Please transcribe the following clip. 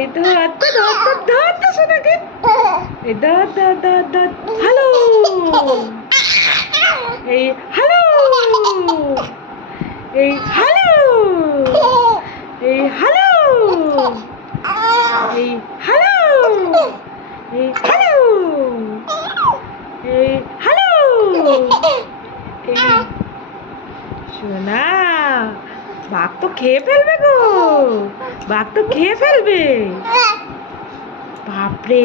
এটা হাতটা ধরতে ধরতে শোনা দা দা দা দা, হ্যালো! এই হ্যালো! এই হ্যালো! এই হ্যালো! এই হ্যালো! এই হ্যালো! এই হ্যালো! শোনা, বাঘ তো খেয়ে ফেলবে গো। বাঘ তো খেয়ে ফেলবে। বাপরে।